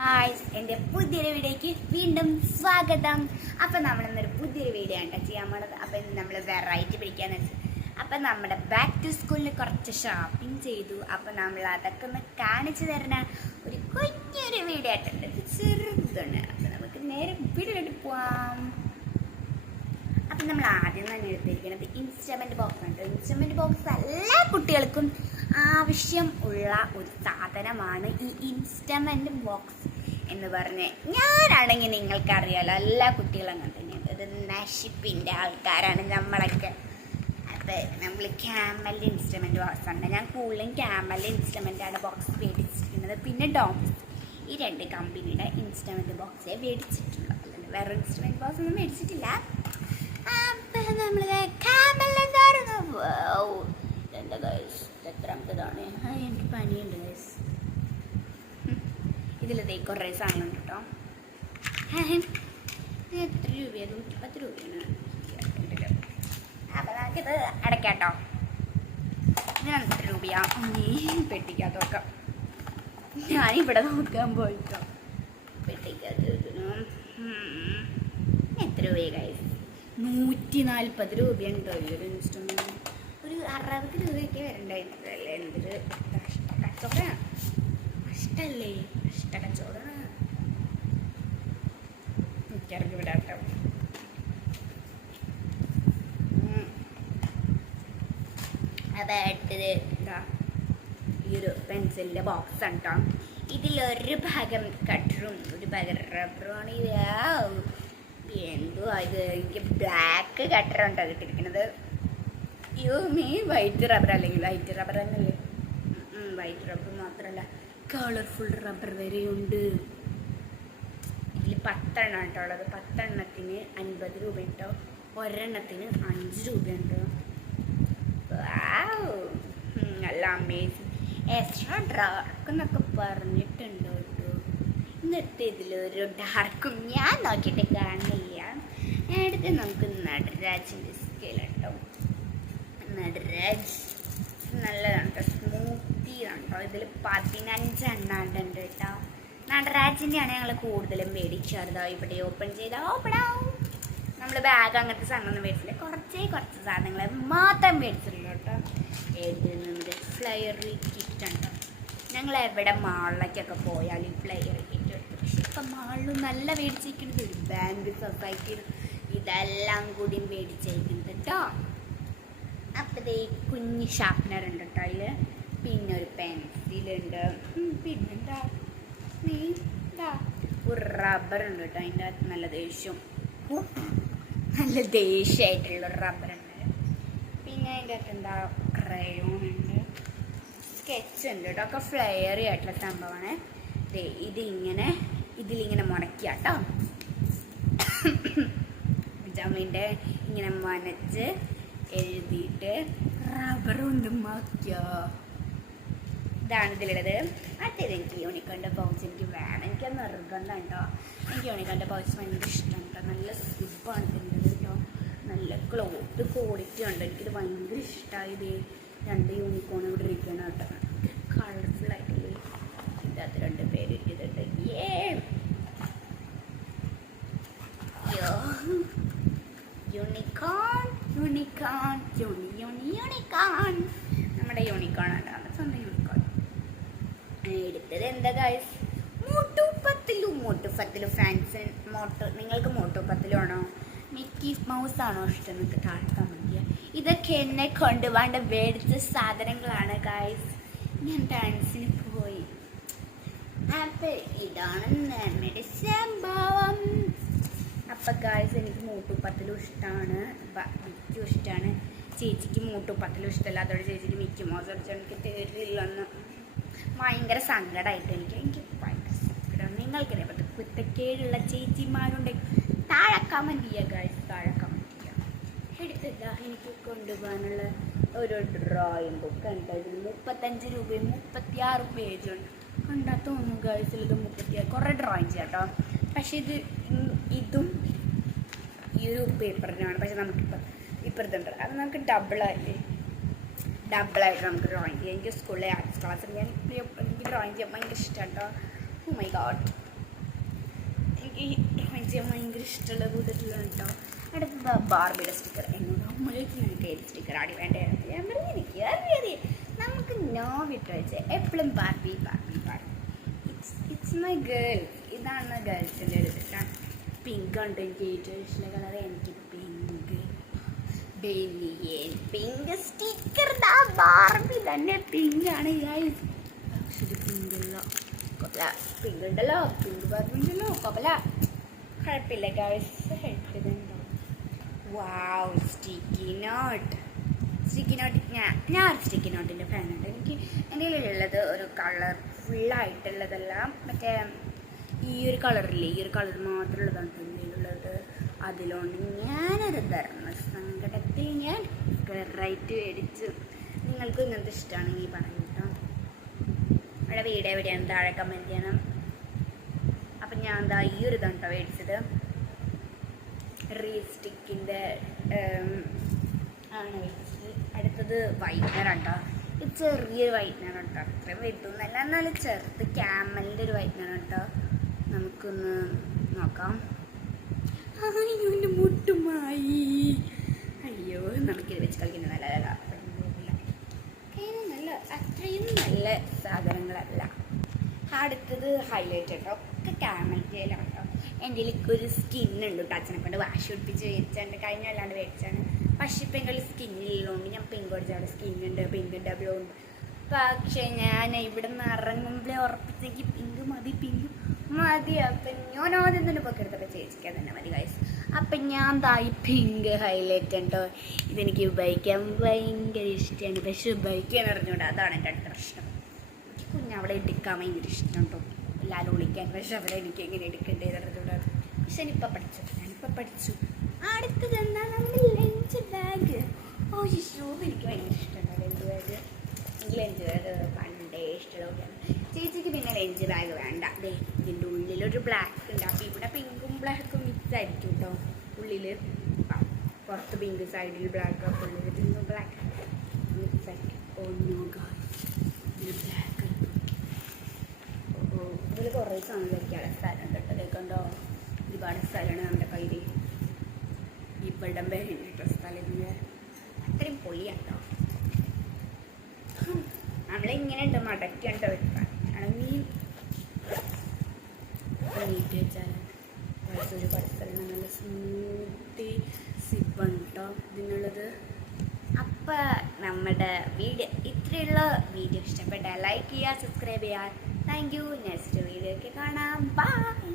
എൻ്റെ പുതിയൊരു വീഡിയോയ്ക്ക് വീണ്ടും സ്വാഗതം. അപ്പം നമ്മളിന്നൊരു പുതിയൊരു വീഡിയോ ആണ് ചെയ്യാൻ പോണത്. അപ്പം ഇന്ന് നമ്മൾ വെറൈറ്റി പിടിക്കാന്ന് വെച്ചാൽ അപ്പം നമ്മുടെ ബാക്ക് ടു സ്കൂളിൽ കുറച്ച് ഷോപ്പിംഗ് ചെയ്തു. അപ്പം നമ്മൾ അതൊക്കെ ഒന്ന് കാണിച്ചു തരുന്ന ഒരു കുഞ്ഞൊരു വീഡിയോ ആയിട്ടുണ്ട്. ഇത് ചെറുതാണ്. അപ്പം നമുക്ക് നേരെ വീഡിയോയിലോട്ട് പോവാം. അപ്പം നമ്മൾ ആദ്യം തന്നെ എടുത്തിരിക്കുന്നത് ഇൻസ്ട്രുമെൻറ്റ് ബോക്സ് ഉണ്ട്. ഇൻസ്ട്രുമെൻറ്റ് ബോക്സ് എല്ലാ കുട്ടികൾക്കും ആവശ്യം ഉള്ള ഒരു സാധനമാണ് ഈ ഇൻസ്ട്രുമെൻറ്റ് ബോക്സ് എന്ന് പറഞ്ഞ്. ഞാനാണെങ്കിൽ നിങ്ങൾക്കറിയാലോ, എല്ലാ കുട്ടികളും അങ്ങനെ തന്നെയാണ്. ഇത് നശിപ്പിൻ്റെ ആൾക്കാരാണ് നമ്മളൊക്കെ. അപ്പോൾ നമ്മൾ ക്യാമലിൻ്റെ ഇൻസ്ട്രുമെൻറ്റ് ബോക്സ് ഉണ്ട്. ഞാൻ കൂടുതലും ക്യാമലിൻ്റെ ഇൻസ്ട്രുമെൻറ്റാണ് ബോക്സ് മേടിച്ചിരിക്കുന്നത്. പിന്നെ ഡോംസ്, ഈ രണ്ട് കമ്പനിയുടെ ഇൻസ്ട്രുമെൻറ്റ് ബോക്സേ മേടിച്ചിട്ടുള്ളൂ. അല്ലെങ്കിൽ വേറെ ഇൻസ്ട്രുമെൻറ്റ് ബോക്സ് ഒന്നും മേടിച്ചിട്ടില്ല. അപ്പം നമ്മൾ ക്യാമലിനെന്തായിരുന്നു എന്താ ഗൈസ്, എത്രാമത്തതാണ്? എനിക്ക് പനിയുണ്ട് ഗൈസ്. ഇതിലതേ കുറേ സാധനമുണ്ട് കേട്ടോ. എത്ര രൂപയാണ്? 110 രൂപയാണ്. അപ്പം നമുക്കിത് അടയ്ക്കാം കേട്ടോ. ഇതിന് എത്ര രൂപയാണ്? പെട്ടിക്കകത്ത് നോക്കാം. ഞാനിവിടെ നോക്കാൻ പോയിട്ടോ. പെട്ടിക്കകത്ത് എത്ര രൂപയാണ് ഗൈസ്? 140 രൂപയുണ്ടോ ഒരു ഇൻസ്ട്രുമെൻറ്റ്? ഒരു 60 രൂപയൊക്കെ വരണ്ടായിരുന്നല്ലേ. എന്തൊരു കച്ചവടമാണ്, കഷ്ടല്ലേ, കച്ചവടമാണ്. മിക്കവാറും വിടാട്ടോ. അതായിട്ടത് എന്താ, ഈ ഒരു പെൻസിലിൻ്റെ ബോക്സ് ആണ് കേട്ടോ. ഇതിലൊരു ഭാഗം കട്ടറും ഒരു ഭാഗം റബ്ബറുമാണ്. എന്തുവാ ഇത്? എനിക്ക് ബ്ലാക്ക് കട്ടറുണ്ടോ കിട്ടിയിരിക്കുന്നത്. വൈറ്റ് റബ്ബർ, അല്ലെങ്കിൽ വൈറ്റ് റബ്ബർ തന്നെയല്ലേ? വൈറ്റ് റബ്ബർ മാത്രമല്ല, കളർഫുൾ റബ്ബർ വരെയുണ്ട്. ഇതിൽ 10 എണ്ണം കേട്ടോ ഉള്ളത്. 10 എണ്ണത്തിന് 50 രൂപ കേട്ടോ. ഒരെണ്ണത്തിന് 5 രൂപയുണ്ട്. നല്ല അമേസിങ്. എക്സ്ട്രാ ഡാർക്ക് എന്നൊക്കെ പറഞ്ഞിട്ടുണ്ട് കേട്ടോ. എന്നിട്ട് ഇതിലൊരു ഡാർക്കും ഞാൻ നോക്കിയിട്ട് കാണില്ല. അടുത്ത് നമുക്ക് നടരാജിൻ്റെ സ്കെയിൽ കേട്ടോ. നടരാജ് നല്ലതാണ് കേട്ടോ, സ്മൂത്തിയാണ് കേട്ടോ. ഇതിൽ 15 എണ്ണാണ്ട് ഉണ്ട് കേട്ടോ. നടരാജിൻ്റെയാണ് ഞങ്ങൾ കൂടുതലും മേടിച്ചത്. ഇവിടെ ഓപ്പൺ ചെയ്താൽ ഓപ്പണാവും. നമ്മൾ ബാഗ് അങ്ങനത്തെ സാധനമൊന്നും മേടിച്ചില്ല. കുറച്ച് സാധനങ്ങൾ മാത്രം മേടിച്ചിട്ടുള്ളൂ കേട്ടോ. നമ്മുടെ ഫ്ലയർ കിറ്റ് ഉണ്ടോ. ഞങ്ങൾ എവിടെ മാളിലേക്കൊക്കെ പോയാലും ഫ്ലയർ കിറ്റ് എടുത്തു. പക്ഷെ ഇപ്പം മാളിലും നല്ല മേടിച്ചിരിക്കുന്നത് ഒരു ബാങ്ക് സൊസൈറ്റി ഇതെല്ലാം കൂടി മേടിച്ചിരിക്കുന്നത് കേട്ടോ. അപ്പോൾ ഈ കുഞ്ഞ് ഷാർപ്നർ ഉണ്ട് കേട്ടോ അതിൽ. പിന്നെ ഒരു പെൻസിലുണ്ട്. പിന്നെന്താ ഒരു റബ്ബർ ഉണ്ട് കേട്ടോ. അതിൻ്റെ അകത്ത് നല്ല ദേഷ്യമായിട്ടുള്ള റബ്ബറുണ്ട്. പിന്നെ അതിൻ്റെ അകത്ത് എന്താ, ക്രയോൺ ഉണ്ട്, സ്കെച്ച് ഉണ്ട് കേട്ടോ. ഒക്കെ ഫ്ലെയറി ആയിട്ടുള്ള സംഭവമാണ്. ഇതിലിങ്ങനെ മുടക്കുക കേട്ടോ. ജാമിൻ്റെ ഇങ്ങനെ മനച്ച് എഴുതിയിട്ട് റബ്ബർ കൊണ്ട് മാക്കുക. ഇതാണ് ഇതിലുള്ളത്. മറ്റേത് എനിക്ക് യൂണിക്കോണിൻ്റെ പൗച്ച് എനിക്ക് വേണം. എനിക്ക് നിർബന്ധം കേട്ടോ. എനിക്ക് യൂണിക്കോണിൻ്റെ പൗച്ച് ഭയങ്കര ഇഷ്ടമാണ് കേട്ടോ. നല്ല സ്ലിപ്പാണ് ഇതിൻ്റെ കേട്ടോ. നല്ല ക്ലോത്ത് ക്വാളിറ്റി ഉണ്ട്. എനിക്കിത് ഭയങ്കര ഇഷ്ടമായത്. 2 യൂണിക്കോൺ ഇവിടെ ഇരിക്കണം കേട്ടോ. കളർഫുള്ളായിട്ടുള്ള ഇതിനകത്ത് 2 പേര് ഇട്ടിട്ടുണ്ട്. യൂണിക്കോൺ നമ്മുടെ യൂണിക്കോൺ ആണ്. സ്വന്തം യൂണിക്കോൺ എടുത്തത്. എന്താ ഗൈസ്, മോട്ടു ഫാൻസ്. നിങ്ങൾക്ക് മോട്ടു പത്തിലാണോ മിക്കി മൗസ് ആണോ ഇഷ്ടം? നിങ്ങൾക്ക് താഴ്ത്താൻ മതിയ. ഇതൊക്കെ എന്നെ കൊണ്ടുപോകാണ്ട് മേടിച്ച സാധനങ്ങളാണ് ഗൈസ്. ഞാൻ ഡാൻസിന് പോയി. അപ്പം ഇതാണ് നമ്മുടെ സംഭവം. അപ്പം ഗൈസ്, എനിക്ക് മോട്ടു പത്തിലും ഇഷ്ടമാണ്, മിക്കും ഇഷ്ടമാണ്. ചേച്ചിക്ക് മോട്ടു പത്തിലും ഇഷ്ടമല്ല. അതോടെ ചേച്ചിക്ക് മിക്കി മൗസ് അടിച്ചാൽ എനിക്ക് തരില്ലെന്ന് ഭയങ്കര സങ്കടമായിട്ട്. എനിക്ക് ഭയങ്കര സങ്കടം. നിങ്ങൾക്കറിയാം പറ്റും കുത്തക്കേടുള്ള ചേച്ചിമാരുണ്ട്. താഴെ കമൻറ്റ് ചെയ്യുക ഗൈസ്, താഴെ കമൻറ്റ് ചെയ്യുക. എടുത്തില്ല എനിക്ക് കൊണ്ടുപോകാനുള്ള ഒരു ഡ്രോയിങ് ബുക്ക് ഉണ്ട്. ഇതിൽ 35 രൂപയും 36 പേജുണ്ട്. കണ്ടാൽ തോന്നുന്നു ഗൈസിൽ ഇത് 36 കുറേ ഡ്രോയിങ് ചെയ്യാം കേട്ടോ. പക്ഷേ ഇതും ഈ ഒരു പേപ്പറിനാണ്. പക്ഷെ നമുക്കിപ്പോൾ ഇപ്പുറത്തുണ്ട്. അത് നമുക്ക് ഡബിളായിട്ട് നമുക്ക് ഡ്രോയിങ് ചെയ്യാം. എനിക്ക് സ്കൂളിലെ ആർട്സ് ക്ലാസ്സിൽ എനിക്ക് ഡ്രോയിങ് ചെയ്യാൻ ഭയങ്കര ഇഷ്ടമാണ് കേട്ടോ. Oh my god. ഈ ഡ്രോയിങ് ചെയ്യാൻ ഭയങ്കര ഇഷ്ടമുള്ള കൂട്ടത്തിലാണ് കേട്ടോ. അടുത്തത് ബാർബിയുടെ സ്റ്റിക്കർ. എന്നോട് അമ്മയ്ക്ക് ഞങ്ങൾക്ക് ഏത് സ്റ്റിക്കർ ആടി വേണ്ടത് ഞാൻ പറഞ്ഞു എനിക്ക് അറിയാതെ നമുക്ക് നോ വിട്ട് വെച്ച് എപ്പോഴും Barbie Barbie Barbie. It's my girl. ഇതാണ് ഗേൾസിൻ്റെ ഒരു ഇതാണ്. പിങ്ക് ഉണ്ട് എനിക്ക് ഏറ്റവും ഇഷ്ടമുള്ള കളർ. എനിക്ക് പിങ്ക് പിങ്ക് സ്റ്റിക്കർ. ബാർബി തന്നെ പിങ്ക് ആണ് ഗൈസ്. പക്ഷേ പിങ്കല്ല പിങ്ക് ഉണ്ടല്ലോ, പിങ്ക് ബാർബി ഉണ്ടല്ലോ, കൊപ്പല കുഴപ്പമില്ല ഗൈസ്. ഹെൽപ്പ് ചെയ്തുണ്ടോ. വാവ് സ്റ്റിക്കി നോട്ട്. സ്റ്റിക്കി നോട്ട് ഞാൻ സ്റ്റിക്കി നോട്ടിൻ്റെ ഫാനുണ്ട്. എനിക്ക് എൻ്റെ കയ്യിലുള്ളത് ഒരു കളർ ഫുള്ളായിട്ടുള്ളതെല്ലാം മറ്റേ ഈ ഒരു കളറില്ലേ, ഈ ഒരു കളർ മാത്രമുള്ളതാണ് കയ്യിലുള്ളത്. അതിലോണ്ട് ഞാനൊരു ധർമ്മസങ്കടത്തിൽ ഞാൻ റൈറ്റ് മേടിച്ചു. നിങ്ങൾക്ക് ഇങ്ങനത്തെ ഇഷ്ടമാണെങ്കിൽ പറഞ്ഞു കേട്ടോ. അവിടെ വീഡിയോ എവിടെയാണ് താഴെ കമൻറ്റ് ചെയ്യണം. അപ്പം ഞാൻ എന്താ ഈ ഒരു ഇതാണ് കേട്ടോ മേടിച്ചത്. റീസ്റ്റിക്കിൻ്റെ ആണ് മേടിച്ചത്. അടുത്തത് വൈറ്റ്നർ കേട്ടോ. ഇത് ചെറിയൊരു വൈറ്റ്നർ കേട്ടോ, അത്രയും വലുതൊന്നല്ല, എന്നാലും ചെറുത് ക്യാമലിൻ്റെ ഒരു വൈറ്റ്നർ കേട്ടോ. നമുക്കൊന്ന് നോക്കാം. മുട്ടുമായി. അയ്യോ നമുക്കിത് വെച്ച് കളിക്കുന്നത് നല്ലതല്ല. നല്ല അത്രയും നല്ല സാധനങ്ങളല്ല. അടുത്തത് ഹൈലൈറ്റ് കേട്ടോ. ഒക്കെ ക്യാമൽ ജയിലാണ് കേട്ടോ. എൻ്റെ ഒരു സ്കിന്നുണ്ട് കേട്ടോ. അച്ഛനെ കൊണ്ട് വാഷ് പിടിപ്പിച്ച് മേടിച്ചാണ്ട് കഴിഞ്ഞ അല്ലാണ്ട് മേടിച്ചാണ്. പക്ഷെ ഇപ്പം എൻ്റെ സ്കിന്നിലുള്ളതുകൊണ്ട് ഞാൻ പിങ്ക് അടിച്ച അവിടെ സ്കിന്നുണ്ട്, പിങ്ക് ഡബിളും ഉണ്ട്. പക്ഷേ ഞാൻ ഇവിടെ നിന്ന് ഇറങ്ങുമ്പോഴേ ഉറപ്പിച്ചേക്ക് പിങ്ക് മതി, പിങ്ക് മതി. അപ്പം ഞാൻ ആദ്യം തന്നെ പൊക്കെ എടുത്തപ്പോൾ ചേച്ചിക്കാൻ തന്നെ മതി ഗൈസ്. അപ്പം ഞാൻ തായി പിങ്ക് ഹൈലൈറ്റ് ഉണ്ടോ. ഇതെനിക്ക് ഉപയോഗിക്കാൻ ഭയങ്കര ഇഷ്ടമാണ്. പക്ഷെ ഉപയോഗിക്കാൻ അറിഞ്ഞൂടാ, അതാണ് എൻ്റെ അടുത്ത പ്രശ്നം. എനിക്ക് കുഞ്ഞവിടെ എടുക്കാൻ ഭയങ്കര ഇഷ്ടമുണ്ടോ എല്ലാവരും വിളിക്കാൻ. പക്ഷെ അവിടെ എനിക്ക് എങ്ങനെ എടുക്കേണ്ടത് അറിഞ്ഞൂടാ. പക്ഷെ ഞാനിപ്പോൾ പഠിച്ചു. അടുത്തത് എന്താ നമ്മുടെ ലഞ്ച് ബാഗ്. ഓ ഈ ഷൂ എനിക്ക് ഭയങ്കര ഇഷ്ടമാണ് ലഞ്ച് ബാഗ്. ലഞ്ച് ബാഗ് പണ്ടേ ഇഷ്ടമുള്ളതാണ്. ചേച്ചിക്ക് പിന്നെ ലഞ്ച് ബാഗ് വേണ്ട. അതെ ഇതിൻ്റെ ഉള്ളിലൊരു ബ്ലാക്ക് ഉണ്ട്. അപ്പോൾ ഇവിടെ പിങ്കും ബ്ലാക്കും മിക്സ് ആയിരിക്കും കേട്ടോ. ഉള്ളിൽ പുറത്ത് പിങ്ക്, സൈഡിൽ ബ്ലാക്ക്, അപ്പോൾ ഉള്ളിൽ പിങ്ക് ബ്ലാക്ക് മിക്സ് ആയിരിക്കും. Oh no guys, black. Oh ഇതിൽ കുറേ സാധനം വയ്ക്കാനുള്ള സ്ഥലം തൊട്ടതേക്കുണ്ടോ. ഒരുപാട് സ്ഥലമാണ് നമ്മുടെ കയ്യിൽ. ഇവിടം വരെ ഉണ്ട് സ്ഥലത്തിൻ്റെ അത്രയും പൊളിയാണ് കേട്ടോ. നമ്മളിങ്ങനെ ഉണ്ട് മടക്കിയുണ്ടോ വെക്കാൻ ആണെങ്കിൽ നീട്ടി വെച്ചാൽ ഒരു പടസ്ഥലം നല്ല സ്മൂത്തി സിപ്പാണ് കേട്ടോ ഇതിനുള്ളത്. അപ്പം നമ്മുടെ വീഡിയോ ഇത്രയുള്ള വീഡിയോ ഇഷ്ടപ്പെട്ടാൽ ലൈക്ക് ചെയ്യുക, സബ്സ്ക്രൈബ് ചെയ്യുക. Thank you. നെക്സ്റ്റ് വീഡിയോ ഒക്കെ കാണാം. ബൈ.